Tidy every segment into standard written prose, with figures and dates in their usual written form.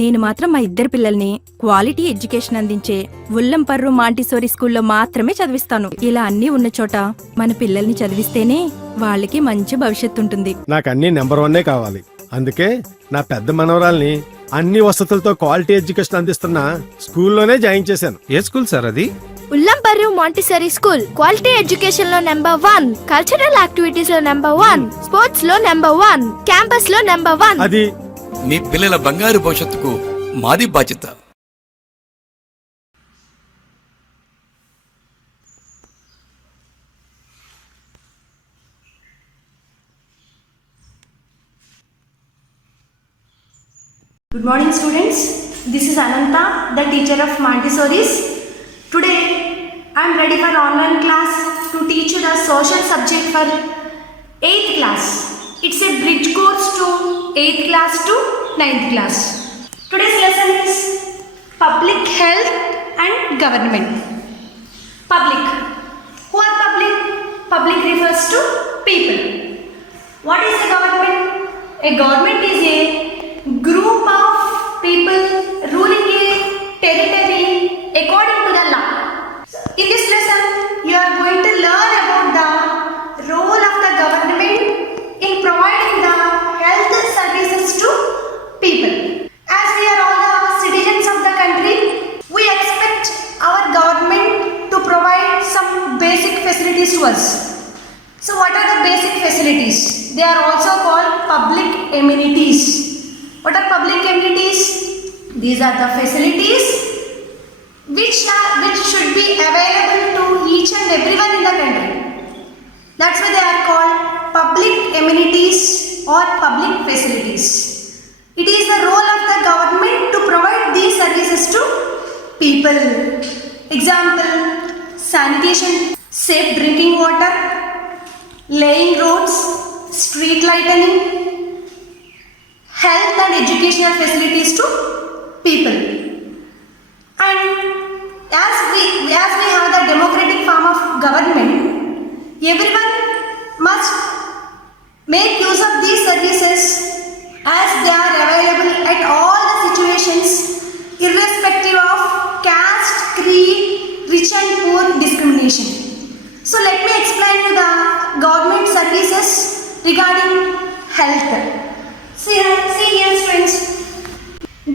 నేను మాత్రం మా ఇద్దరు పిల్లల్ని క్వాలిటీ ఎడ్యుకేషన్ అందించే ఉల్లంపర్రు మాంటిసోరీ స్కూల్లో మాత్రమే చదివిస్తాను. ఇలా అన్నీ ఉన్న చోట మన పిల్లల్ని చదివిస్తేనే వాళ్ళకి మంచి భవిష్యత్తు ఉంటుంది. నాకు అన్ని నెంబర్ 1 కావాలి. అందుకే నా పెద్ద మనవరాల్ని అన్ని వసతులతో క్వాలిటీ ఎడ్యుకేషన్ అందిస్తున్న స్కూల్లోనే జాయిన్ చేశాను. ఏ స్కూల్ సార్ అది? ఉల్లంపర్రు మాంటిసరీ స్కూల్. క్వాలిటీ ఎడ్యుకేషన్ లో నెంబర్ 1, కల్చరల్ యాక్టివిటీస్ లో నెంబర్ 1, స్పోర్ట్స్ లో నెంబర్ 1, క్యాంపస్ లో నెంబర్ 1. అది మీ పిల్లల బంగారు భవిష్యత్తుకు మాది బాధ్యత. Good morning students, this is Ananta, the teacher of Montessori's. Today I am ready for online class to teach you the social subject for 8th class. It's a bridge course to 8th class to 9th class. Today's lesson is public health and government. Public. Who are public? Public refers to people. What is a government? A government is a group of people ruling a territory according to the law. In this lesson, you are going to learn about the role of the government in providing the health services to people. As we are all the citizens of the country, we expect our government to provide some basic facilities to us. So what are the basic facilities? They are also called public amenities. What are public amenities? These are the facilities which should be available to each and everyone in the country. That's why they are called public amenities or public facilities. It is the role of the government to provide these services to people. Example, sanitation, safe drinking water, laying roads, street lighting, health and educational facilities to people. And as we have the democratic form of government, everyone must make use of these services as they are available at all the situations, irrespective of caste, creed, rich and poor discrimination. So let me explain you the government services regarding health. See here friends,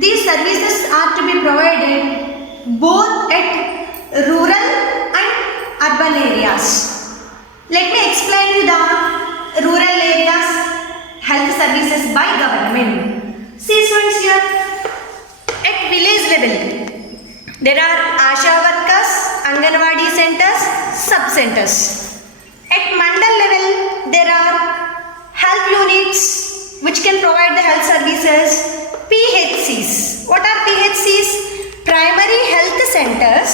these services are to be provided both at rural and urban areas. Let me explain you the rural areas health services by government. See friends here, at village level, there are Asha workers, Anganwadi centers, sub-centers. At mandal level, there are health units which can provide the health services, PHCs. What are PHCs? Primary health centers.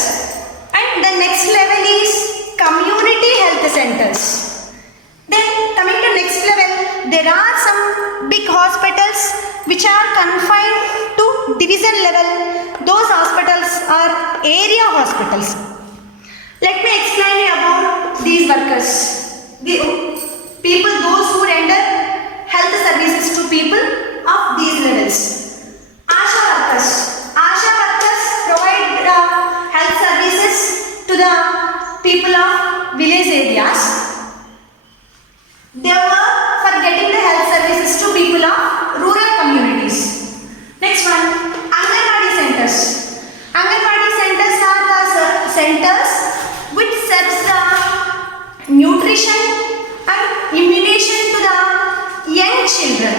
And the next level is community health centers. Then coming to next level, there are some big hospitals which are confined to division level. Those hospitals are area hospitals. Let me explain you about these workers. The people, those who render health services to people of these levels. Asha workers. Asha workers provide the health services to the people of village areas. They work for getting the health services to people of rural communities. Next one, Anganwadi centers. Anganwadi centers are the centers which serves the nutrition and immunization to the young children.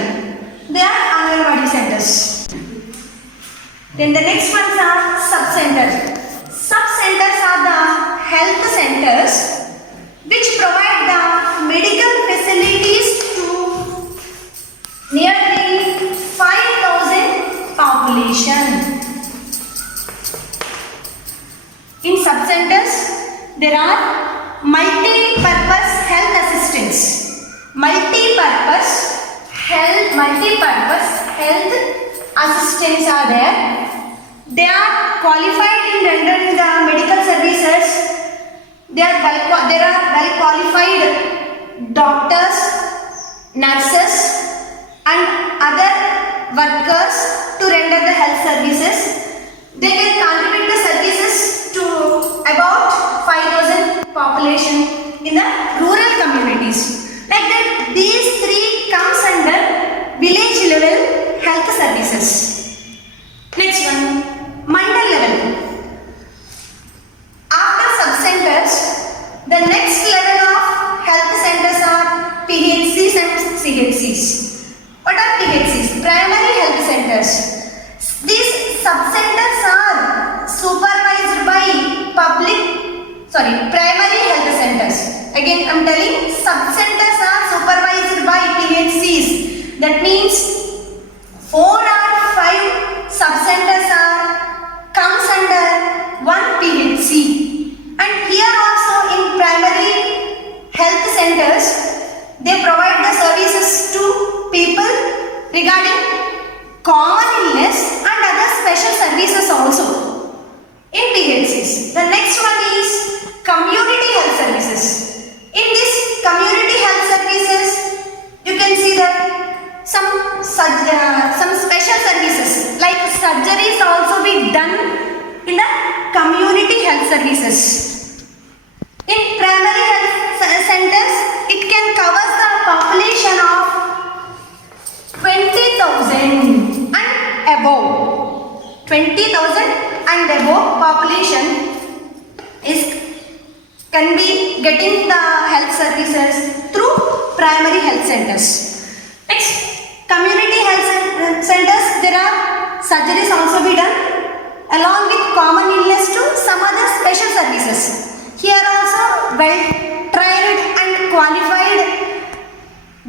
They are Anganwadi centers. Then the next ones are sub-centers. Sub-centers are the health centers which provide the medical facilities to nearly 5,000 population. In sub-centers, there are multi-purpose health assistants. Multi-purpose health assistants are there. They are qualified in rendering the medical services. There are well qualified doctors, nurses and other workers to render the health services. They will contribute the services to about 5,000 population in the rural communities. Like that, these three comes under village level health services. Next one, mandal level. After sub-centers, the next level of health centers are PHCs and CHCs. What are PHCs? Primary health centers. These sub-centers are supervised by primary health centers. Again, I am telling sub-centers are supervised by PHCs. That means 4 or 5 sub-centers comes under one PHC. And here also in primary health centers, they provide the services to people regarding common illness and other special services also in PHCs. The next one is community health services. In this community health services, you can see that some special services like surgeries also be done in the community health services. In primary health centers, it can cover the population of 20,000 and above. 20,000 and above population can be getting the health services through primary health centers. Next, community health centers, there are surgeries also be done along with common illness to some other special services. Here also well-trained and qualified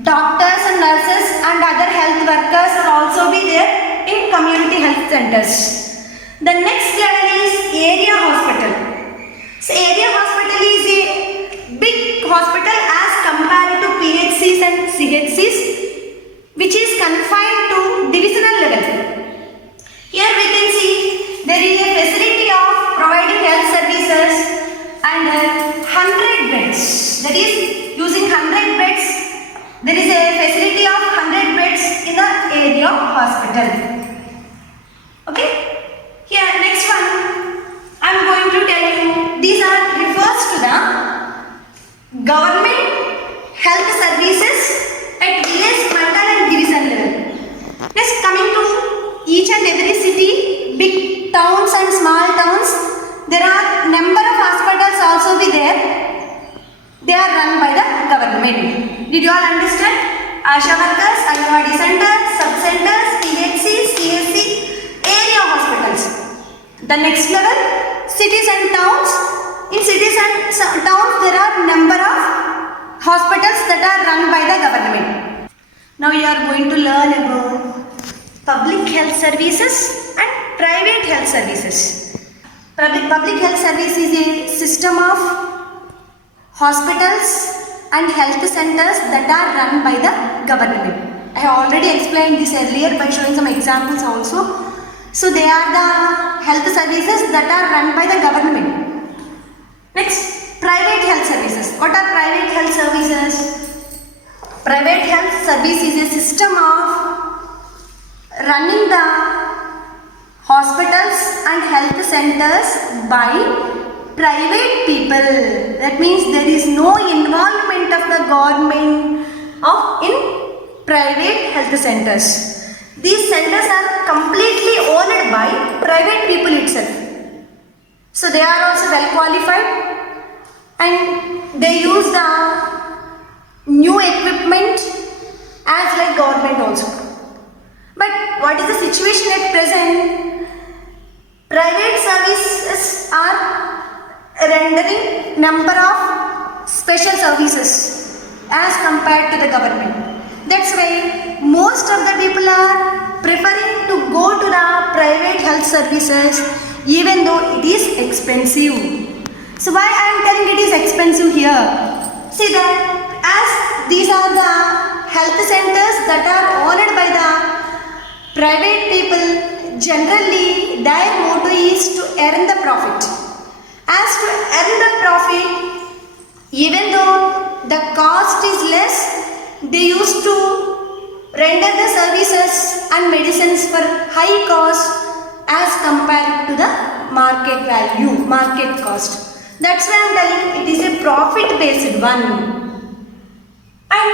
doctors and nurses and other health workers will also be there in community health centers. The next level is area hospital. So area hospital is a big hospital as compared to PHCs and CHCs, which is confined to divisional level. Here we can see there is a facility of providing health services and 100 beds. That is using 100 beds. There is a facility of 100 beds in the area hospital. Okay. Here next one I am going to tell you. These are refers to the government health services at village, mandal and division level. Next, coming to each and every city, big towns and small towns, there are number of hospitals also be there. They are run by the government. Did you all understand? Asha workers, Anganwadi centers, sub-centers, PHC, CSC, area hospitals. The next level, cities and towns. In cities and towns, there are number of hospitals that are run by the government. Now you are going to learn about public health services and private health services. Public health service is a system of hospitals and health centers that are run by the government. I have already explained this earlier by showing some examples also. So they are the health services that are run by the government. Next, private health services. What are private health services? Private health service is a system of running the hospitals and health centers by private people. That means there is no involvement of the government in private health centers. These centers are completely owned by private people itself. So they are also well qualified and they use the new equipment as like government also. But what is the situation at present? Private services are rendering number of special services as compared to the government. That's why most of the people are preferring to go to the private health services even though it is expensive. So why I am telling it is expensive here? See that as these are the health centers that are owned by the private people, generally their motto is to earn the profit. As to earn the profit, even though the cost is less, they used to render the services and medicines for high cost as compared to the market value, market cost. That's why I'm telling it is a profit based one. And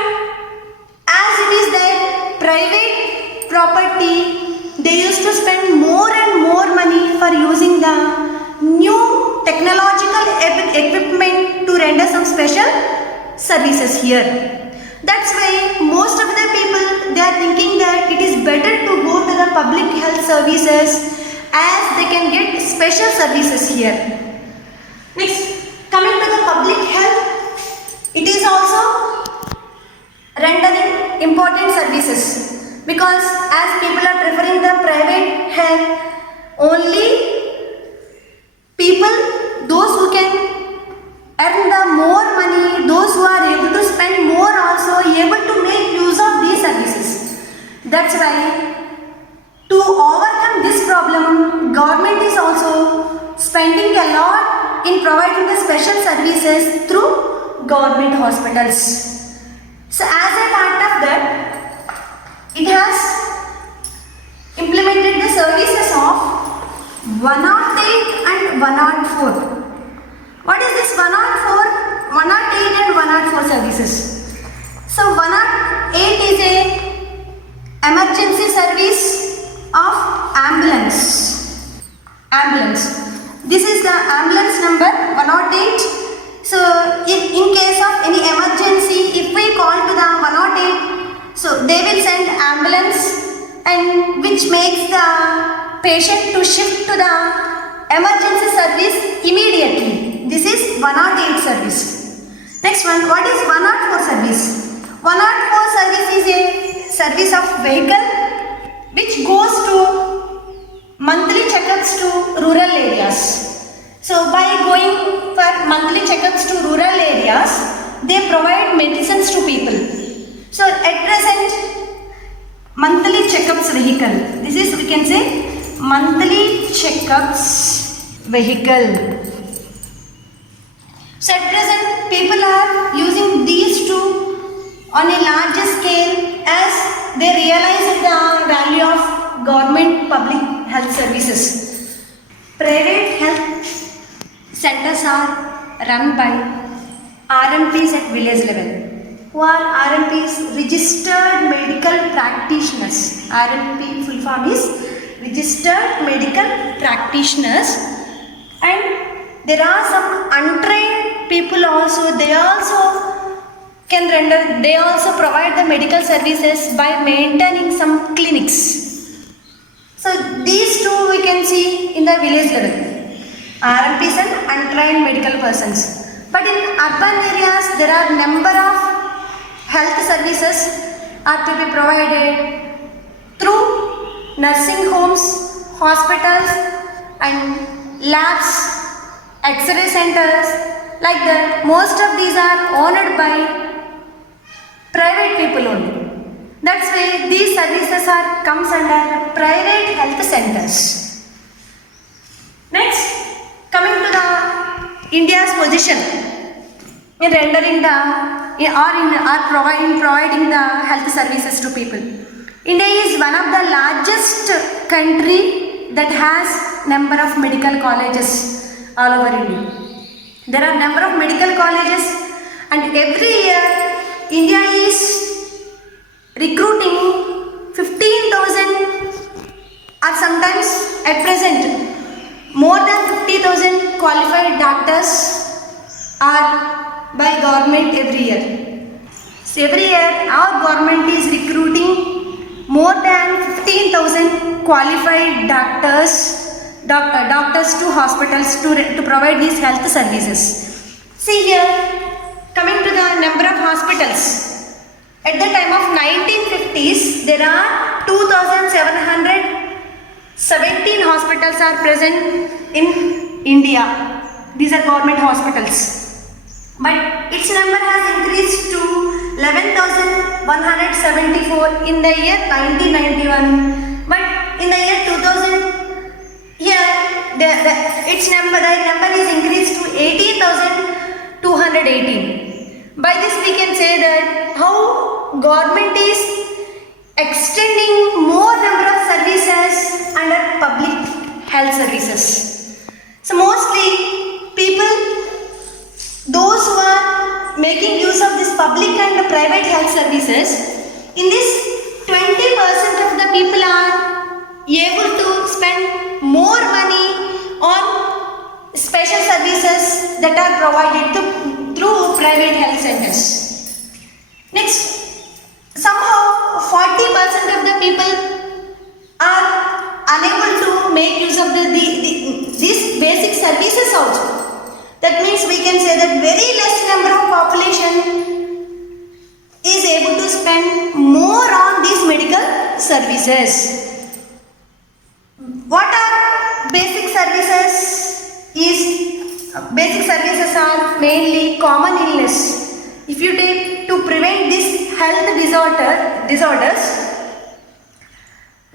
as it is their private property, they used to spend more and more money for using the new technological equipment to render some special services here. That's why most of the people, they are thinking that it is better to go to the public health services as they can get special services here. Next, coming to the public health, it is also rendering important services because as people are preferring the private health, only people, those who can earn the more money, those who are able to spend more also able to make use of these services. That's why to overcome this problem, government is also spending a lot in providing the special services through government hospitals. So as a part of that, it has implemented the services of 108 and 104. What is this 104, 108 and 104 services? So 108 is a emergency service of ambulance. This is the ambulance number 108. So in case of any emergency, if we call to the 108, so they will send ambulance and which makes the patient to shift to the emergency service immediately. This is 108 service. Next one, what is 104 service? 104 service is a service of vehicle which goes to monthly checkups to rural areas. So by going for monthly checkups to rural areas, they provide medicines to people. So at present, monthly checkups vehicle. This is, we can say, monthly checkups vehicle. So at present, people are using these two on a larger scale as they realize the value of government public health services. Private health centers are run by RMPs at village level. Who are RMPs? Registered medical practitioners. RMP full form is registered medical practitioners, and there are some untrained people also. They also provide the medical services by maintaining some clinics. So these two we can see in the village level, RMPs and untrained medical persons. But in urban areas, there are number of health services are to be provided through nursing homes, hospitals and labs, X-ray centers, like that. Most of these are owned by private people only. That's why these services comes under private health centers. Next, coming to the India's position in rendering providing the health services to people. India is one of the largest country that has number of medical colleges all over India. There are number of medical colleges, and every year India is recruiting 15,000 or sometimes at present more than 50,000 qualified doctors are by government every year. So every year our government is recruiting more than 15,000 qualified doctors to hospitals to provide these health services. See here, coming to the number of hospitals. At the time of 1950s, there are 2,717 hospitals are present in India. These are government hospitals. But its number has increased to 11,174 in the year 1991. But in the year 2000, here its number is increased to 18,218. By this we can say that how government is extending more number of services under public health services. So mostly people, those who are making use of this public and private health services, in this 20% of the people are able to spend more money on special services that are provided through private health centers. Next, somehow 40% of the people are unable to make use of these basic services also. That means we can say that very less number of population is able to spend more on these medical services. What are basic services? Basic services are mainly common illness. If you take to prevent these health disorders,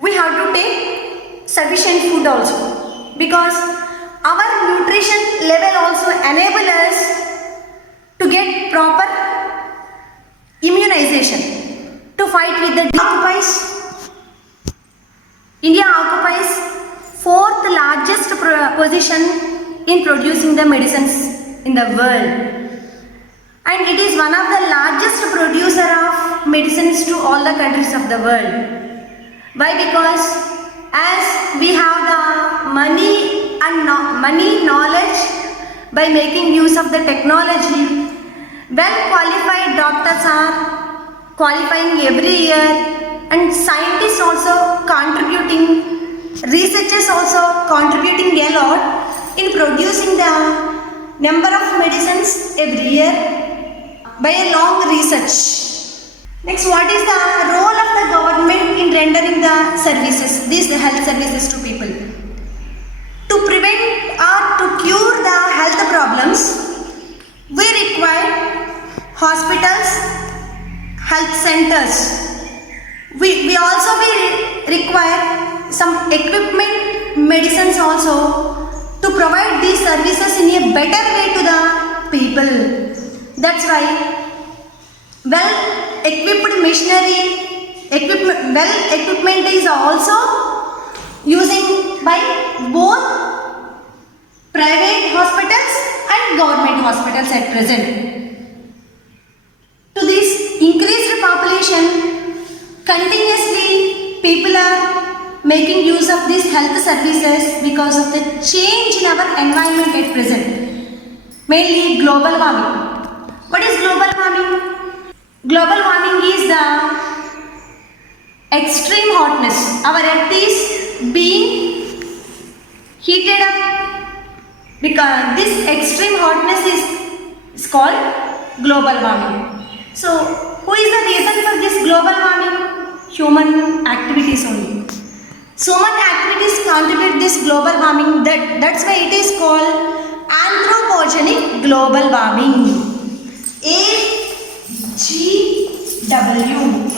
we have to take sufficient food also, because our nutrition level also enable us to get proper immunization to fight with the India occupies fourth largest position in producing the medicines in the world, and it is one of the largest producer of medicines to all the countries of the world. Why? Because as we have the money and knowledge, by making use of the technology, well qualified doctors are qualifying every year, and scientists also contributing, researchers also contributing a lot in producing the number of medicines every year by a long research. Next, what is the role of the government in rendering the services, these health services to people? To prevent or to cure the health problems, we require hospitals, health centers. We also require some equipment, medicines also, to provide these services in a better way to the people. That's why well-equipped machinery, equipment is also using by both private hospitals and government hospitals at present. To this increased population, continuously people are making use of these health services because of the change in our environment at present, mainly global warming. What is global warming? Global warming is the extreme hotness. Our earth is being heated up, because this extreme hotness is called global warming. So who is the reason for this global warming? Human activities only. So much activities contribute this global warming, that's why it is called anthropogenic global warming. AGW,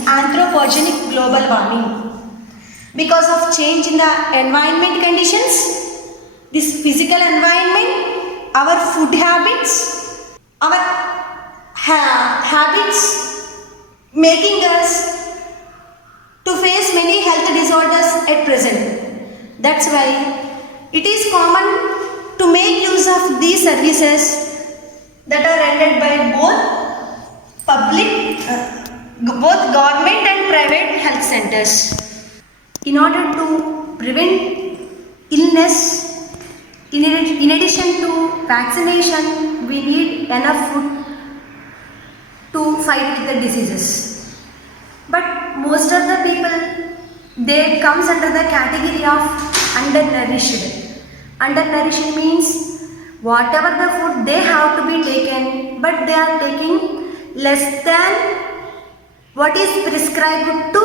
anthropogenic global warming. Because of change in the environment conditions, this physical environment, our food habits, our habits making us to face many health disorders at present. That's why it is common to make use of these services that are rendered by both government and private health centers. In order to prevent illness, in addition to vaccination, we need enough food to fight with the diseases. But most of the people, they comes under the category of undernourished. Undernourished means whatever the food they have to be taken, but they are taking less than what is prescribed to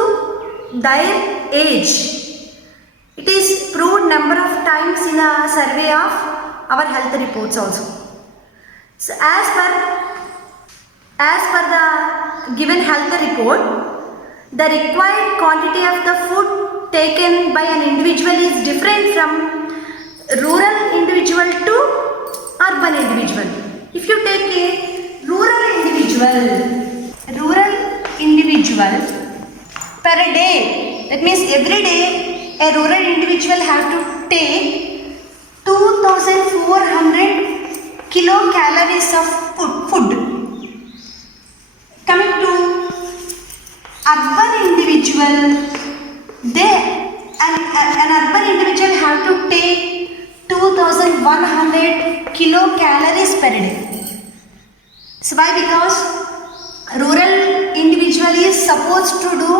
their age. It is proved number of times in a survey of our health reports also. So as per the given health report, the required quantity of the food taken by an individual is different from rural individual to urban individual. If you take a rural individual, per day. That means every day a rural individual have to take 2,400 kilocalories of food. Coming to urban individual, an urban individual have to take 2,100 kilocalories per day. So why? Because rural individual is supposed to do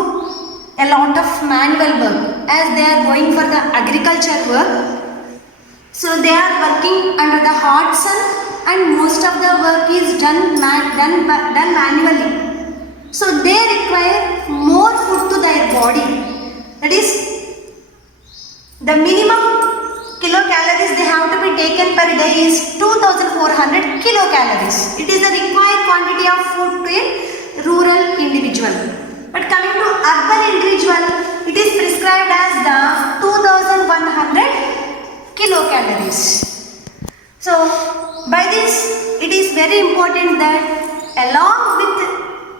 a lot of manual work as they are going for the agriculture work. So they are working under the hot sun and most of the work is done manually. So they require more food to their body. That is, the minimum kilocalories they have to be taken per day is 2,400 kilocalories. It is the required quantity of food to a rural individual. But coming to urban individual, it is prescribed as the 2,100 kilocalories. So by this, it is very important that along with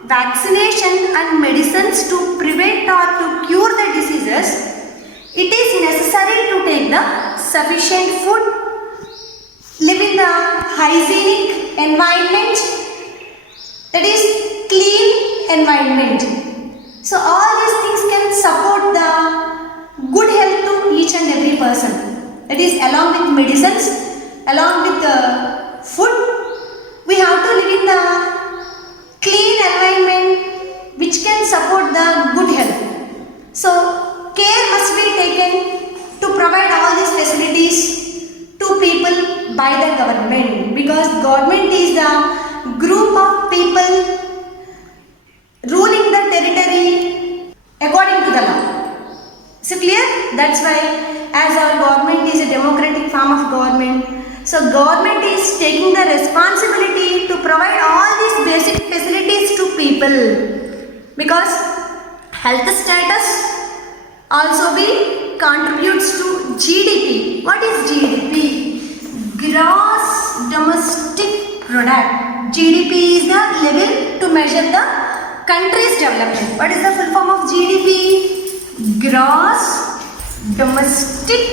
vaccination and medicines to prevent or to cure the diseases, it is necessary to take the sufficient food, live in the hygienic environment, that is clean environment. So all these things can support the good health to each and every person. That is, along with medicines, along with the food, we have to live in the clean environment which can support the good health. So care must be taken to provide all these facilities to people by the government, because government is the group of people ruling the territory according to the law. So clear? That's why as our government is a democratic form of government, so government is taking the responsibility to provide all these basic facilities to people, because health status also be contributes to GDP. What is GDP? Gross domestic product. GDP is the level to measure the country's development. What is the full form of GDP? Gross domestic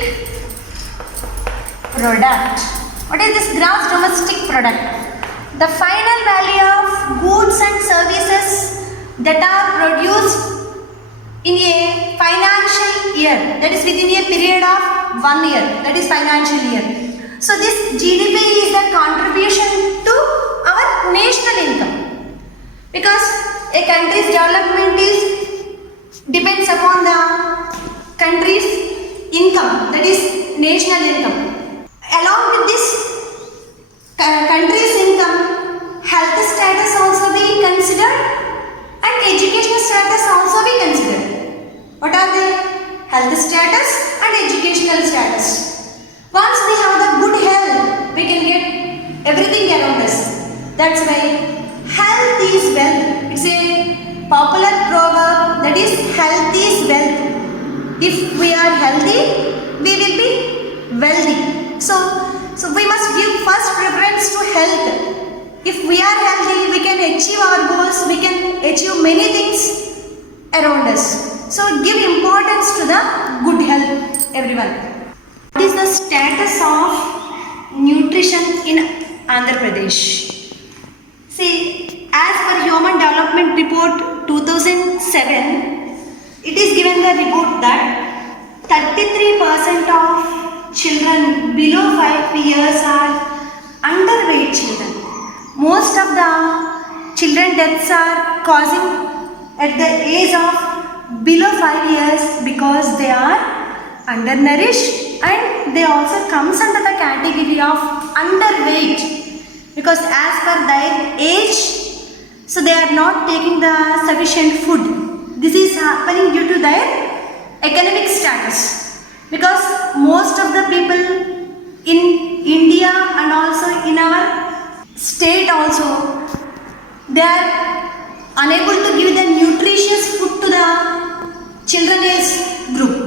product. What is this gross domestic product? The final value of goods and services that are produced in a financial year, that is within a period of 1 year, that is financial year. So this GDP is the contribution to our national income, because a country's development depends upon the country's income, that is national income. Along with this country's income, health status also be considered and educational status also be considered. What are they? Health status and educational status. Once we have the good health, we can get everything around us. That's why health is wealth. It's a popular proverb, that is health is wealth. If we are healthy, we will be wealthy. So we must give first preference to health. If we are healthy, we can achieve our goals, we can achieve many things around us. So give importance to the good health, everyone. What is the status of nutrition in Andhra Pradesh? See, as per Human Development Report 2007, it is given the report that 33% of children below 5 years are underweight children. Most of the children deaths are causing at the age of below 5 years because they are undernourished, and they also comes under the category of underweight because as per their age, so they are not taking the sufficient food. This is happening due to their economic status, because most of the people in India and also in our state also, they are unable to give the nutritious food to the children age group.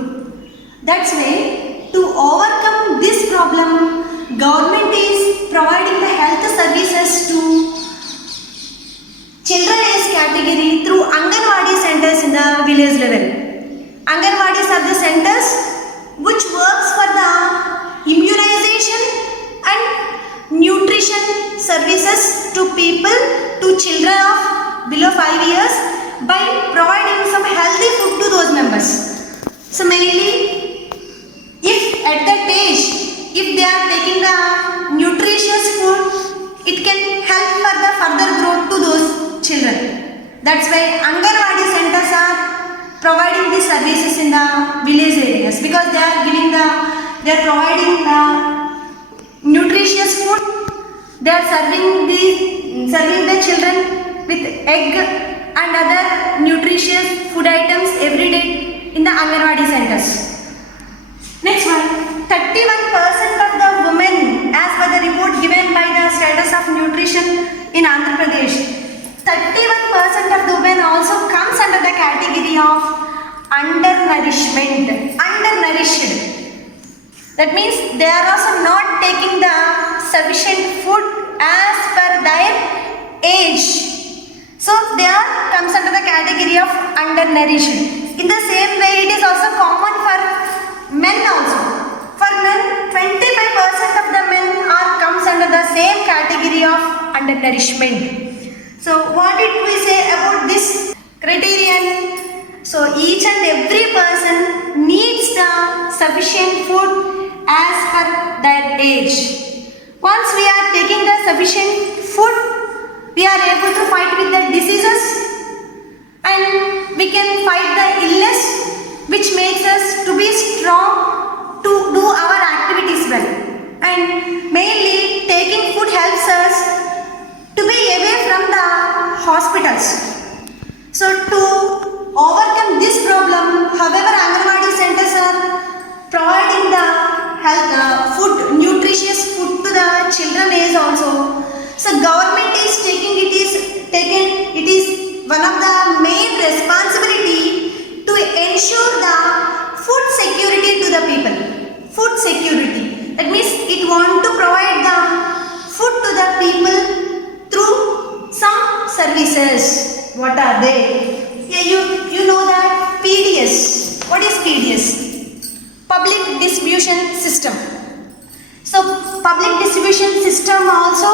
That's why to overcome this problem, government is providing the health services to children age category through Anganwadi centers in the village level. Anganwadis are the centers which works for the immunization and nutrition services to people, to children of below 5 years by providing some healthy food to those members. So mainly, if at that age, if they are taking the nutritious food, it can help for the further growth to those children. That's why Anganwadi centers are providing these services in the village areas, because they are providing the nutritious food. They are serving the children with egg and other nutritious food items every day in the Anganwadi centers. Next one, 31% of the women, as per the report given by the status of nutrition in Andhra Pradesh, 31% of the women also comes under the category of undernourished. That means they are also not taking the sufficient food as per their age. So they are comes under the category of undernourished. In the same way, it is also common for men also. For men, 25% of the men are comes under the same category of undernourishment. So what did we say about this criterion? So each and every person needs the sufficient food as per their age. Once we are taking the sufficient food, we are able to fight with the diseases and we can fight the illness, which makes us to be strong to do our activities well. And mainly taking food helps us to be away from the hospitals. So to overcome this problem, however, Anganwadi centers are providing the food, nutritious food to the children age also. So government is taking it is one of the main responsibility to ensure the food security to the people. Food security. That means it want to provide the food to the people through some services. What are they? Yeah, you know that PDS. What is PDS? Public distribution system. So public distribution system also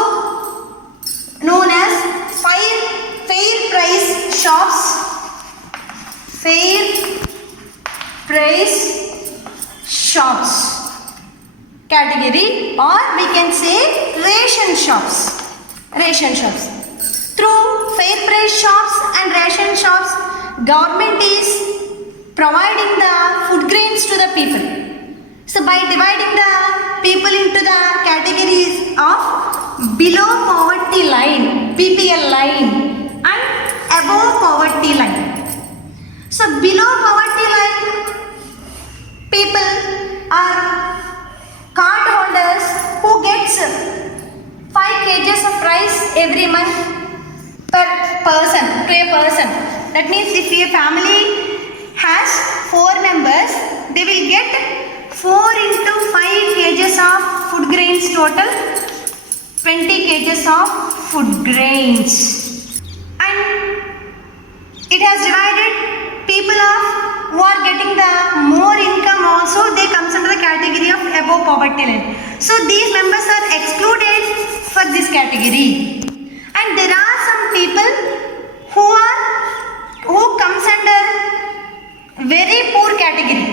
known as fair price shops, fair price shops category, or we can say ration shops. Through fair price shops and ration shops, government is providing the food grains to the people. So by dividing the people into the categories of below poverty line, BPL line, and above poverty line. So below poverty line people are card holders who gets 5 kgs of rice every month per person, to a person. That means if a family has 4 members, they will get 4 into 5 kgs of food grains, total 20 kgs of food grains. And it has divided people who are getting the more income also, they comes under the category of above poverty line. So these members are excluded for this category. And there are some people who comes under very poor category.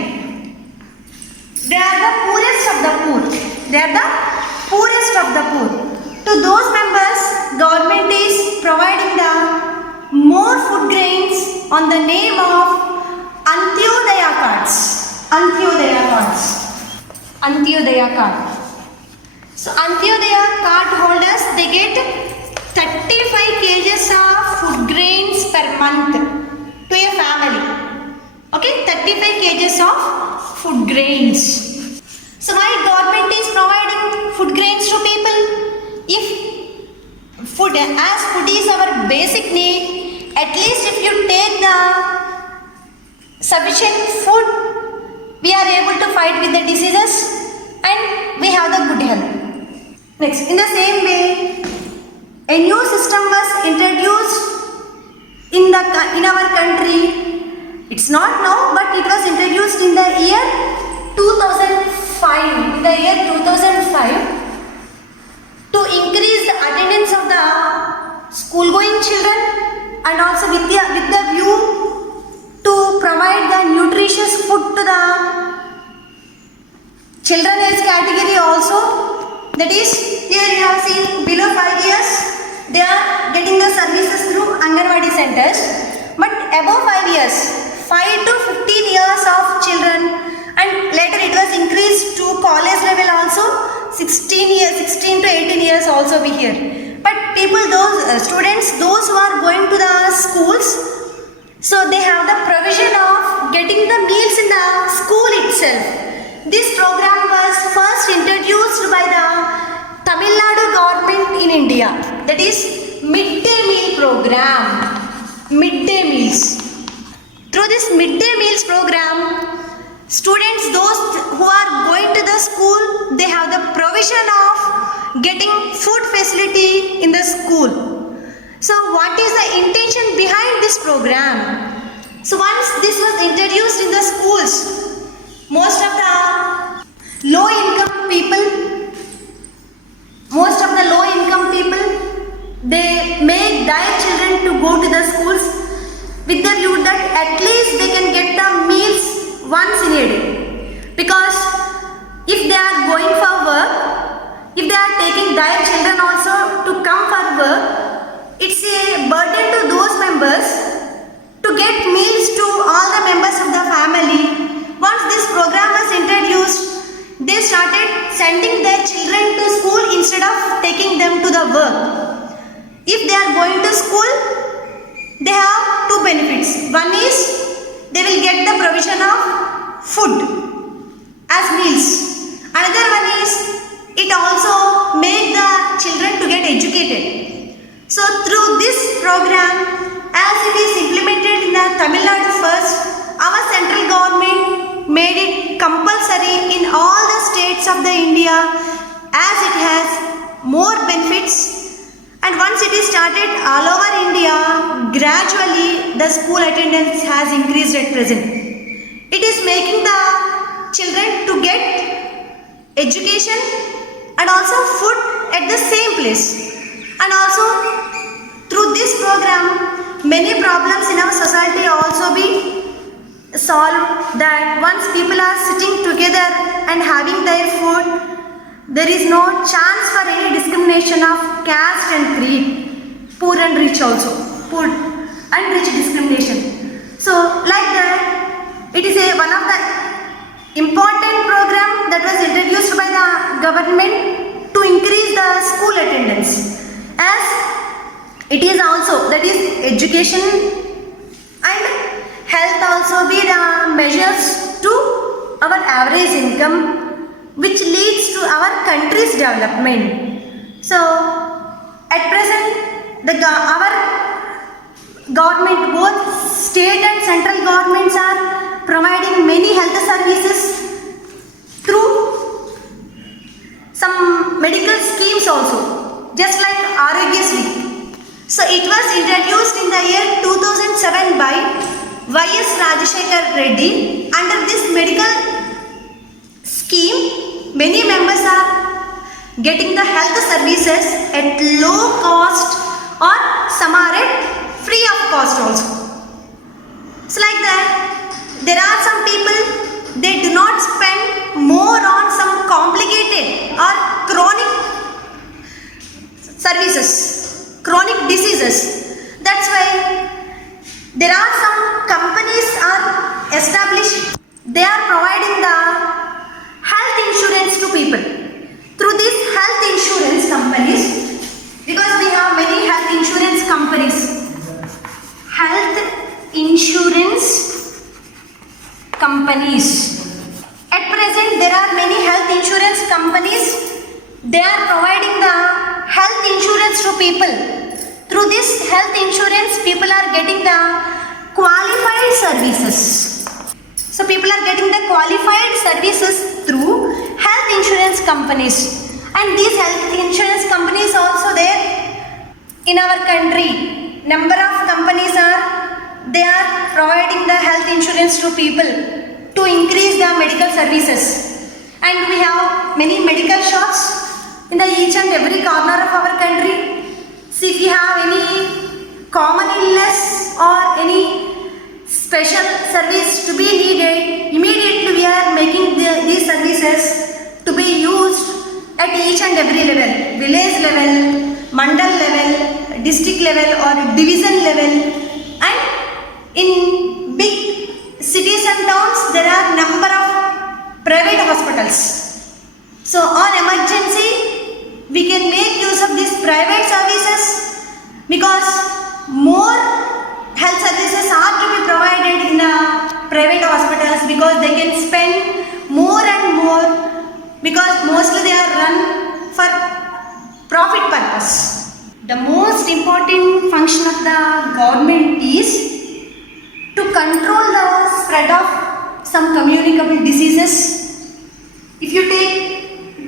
They are the poorest of the poor. To those members, government is providing the more food grains on the name of Antyodaya cards. Antyodaya card. So Antyodaya card holders, they get 35 kgs of food grains per month to a family. Okay, 35 kgs of food grains. So why government is providing food grains to people? If food is our basic need, at least if you take the sufficient food, we are able to fight with the diseases and we have the good health. Next, in the same way, a new system was introduced in our country. It's not now, but it was introduced in the year 2005. In the year 2005, to increase the attendance of the school-going children, and also with the view to provide the nutritious food to the children age category also. That is, here you have seen below 5 years, they are getting the services through Anganwadi centers. But above 5 years, 5 to 15 years of children, and later it was increased to college level also, 16 to 18 years also be here. But people, those students, those who are going to the schools, so they have the provision of getting the meals in the school itself. This program was first introduced by the Tamil Nadu government in India. That is midday meal program. Midday meals. Through this midday meals program, students, those who are going to the school, they have the provision of getting food facility in the school. So what is the intention behind this program? So once this was introduced in the schools, most of the low income people, they make their children to go to the schools with the view that at least they can get the meals once in a day. Because if they are going for work, if they are taking their children also to come for work, it's a burden to those members to get meals to all the members of the family. Once this program was introduced, they started sending their children to school instead of taking them to the work. If they are going to school, they have two benefits. One is they will get the provision of food as meals. Another one is it also make the children to get educated. So through this program, as it is implemented in the Tamil Nadu first, our central government made it compulsory in all the states of the India, as it has more benefits. And once it is started all over India, gradually the school attendance has increased at present. It is making the children to get education and also food at the same place. And also through this program, many problems in our society also be solved, that once people are sitting together and having their food, there is no chance for any discrimination of caste and creed, poor and rich also, poor and rich discrimination. So like that, it is one of the important program that was introduced by the government to increase the school attendance. As it is also, that is education and health also be the measures to our average income, which leads to our country's development. So at present, our government, both state and central governments, are providing many health services through some medical schemes also, just like Aarogyasri. So it was introduced in the year 2007 by Y.S. Rajashekar Reddy. Under this medical scheme, many members are getting the health services at low cost, or some are at free of cost also. So like that, there are some people, they do not spend more on some complicated or chronic services, chronic diseases. That's why there are some companies are established, they are providing the health insurance to people. Through these health insurance companies, because we have many health insurance companies, health insurance companies. At present, there are many health insurance companies, they are providing the health insurance to people. Through this health insurance, people are getting the qualified services. So people are getting the qualified services through health insurance companies. And these health insurance companies also there in our country. Number of companies are they are providing the health insurance to people to increase their medical services. And we have many medical shops in the each and every corner of our country. See, if we have any common illness or any special service to be needed, immediately we are making these services to be used at each and every level, village level, mandal level, district level or division level. And in big cities and towns there are number of private hospitals. So on emergency we can make use of these private services, because more health services are to be provided in private hospitals, because they can spend more and more, because mostly they are run for profit purpose. The most important function of the government is to control the spread of some communicable diseases. If you take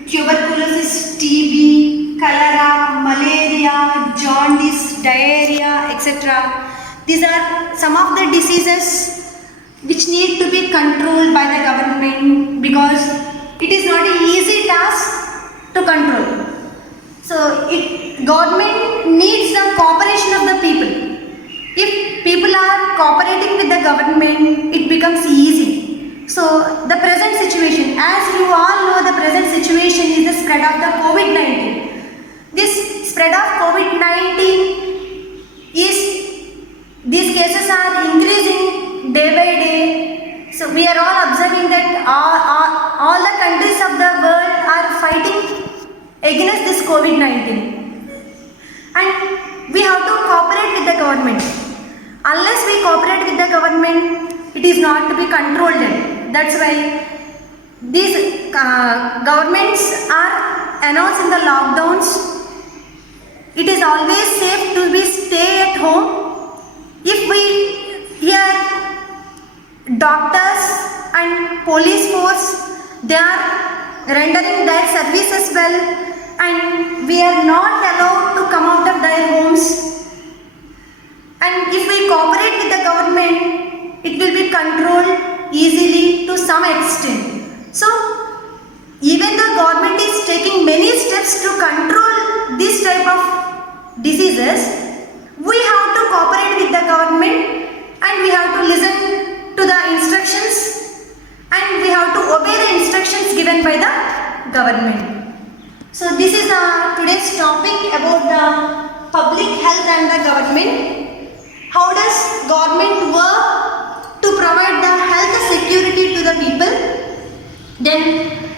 tuberculosis, TB, cholera, malaria, jaundice, diarrhea, etc. These are some of the diseases which need to be controlled by the government, because it is not an easy task to control. So government needs the cooperation of the people. If people are cooperating with the government, it becomes easy. So the present situation, as you all know, the present situation is the spread of the COVID-19. This spread of COVID-19 is, these cases are increasing day by day. So we are all observing that all the countries of the world are fighting against this COVID-19. And we have to cooperate with the government. Unless we cooperate with the government, it is not to be controlled. That's why these governments are announcing the lockdowns. It is always safe to be stay at home. If we hear doctors and police force, they are rendering their services well, and we are not allowed to come out of their homes. And if we cooperate with the government, it will be controlled easily to some extent. So even the government is taking many steps to control this type of diseases, we have to cooperate with the government, and we have to listen to the instructions, and we have to obey the instructions given by the government. So this is today's topic about the public health and the government. How does government work to provide the health security to the people? Then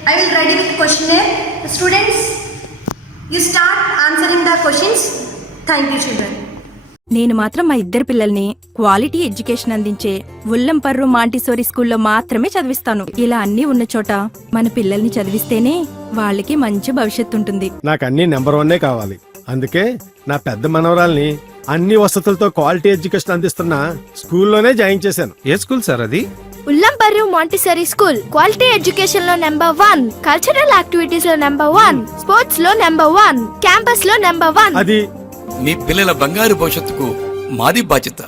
I will ready with questionnaire. Students, you start answering the questions. Thank you, children. నేను మాత్రం మా ఇద్దరు పిల్లల్ని quality education అందించే ఉల్లంపర్రు Montessori స్కూల్లో మాత్రమే చదివిస్తాను. ఇలా అన్నీ ఉన్న చోట మన పిల్లల్ని చదివిస్తేనే వాళ్ళకి మంచి భవిష్యత్తు ఉంటుంది. నాకు అన్ని నెంబర్ 1 కావాలి. అందుకే నా పెద్ద మనవరాల్ని అన్ని వసతులతో క్వాలిటీ ఎడ్యుకేషన్ అందిస్తున్న స్కూల్లోనే జాయిన్ చేశాను. ఏ స్కూల్ సార్ అది? ఉల్లంపర్రు మాంటిసరీ స్కూల్. క్వాలిటీ ఎడ్యుకేషన్ లో నెంబర్ 1, కల్చరల్ యాక్టివిటీస్ లో నెంబర్ 1, స్పోర్ట్స్ లో నెంబర్ 1, క్యాంపస్ లో నెంబర్ 1. అది మీ పిల్లల బంగారు భవిష్యత్తుకు మాది బాధ్యత.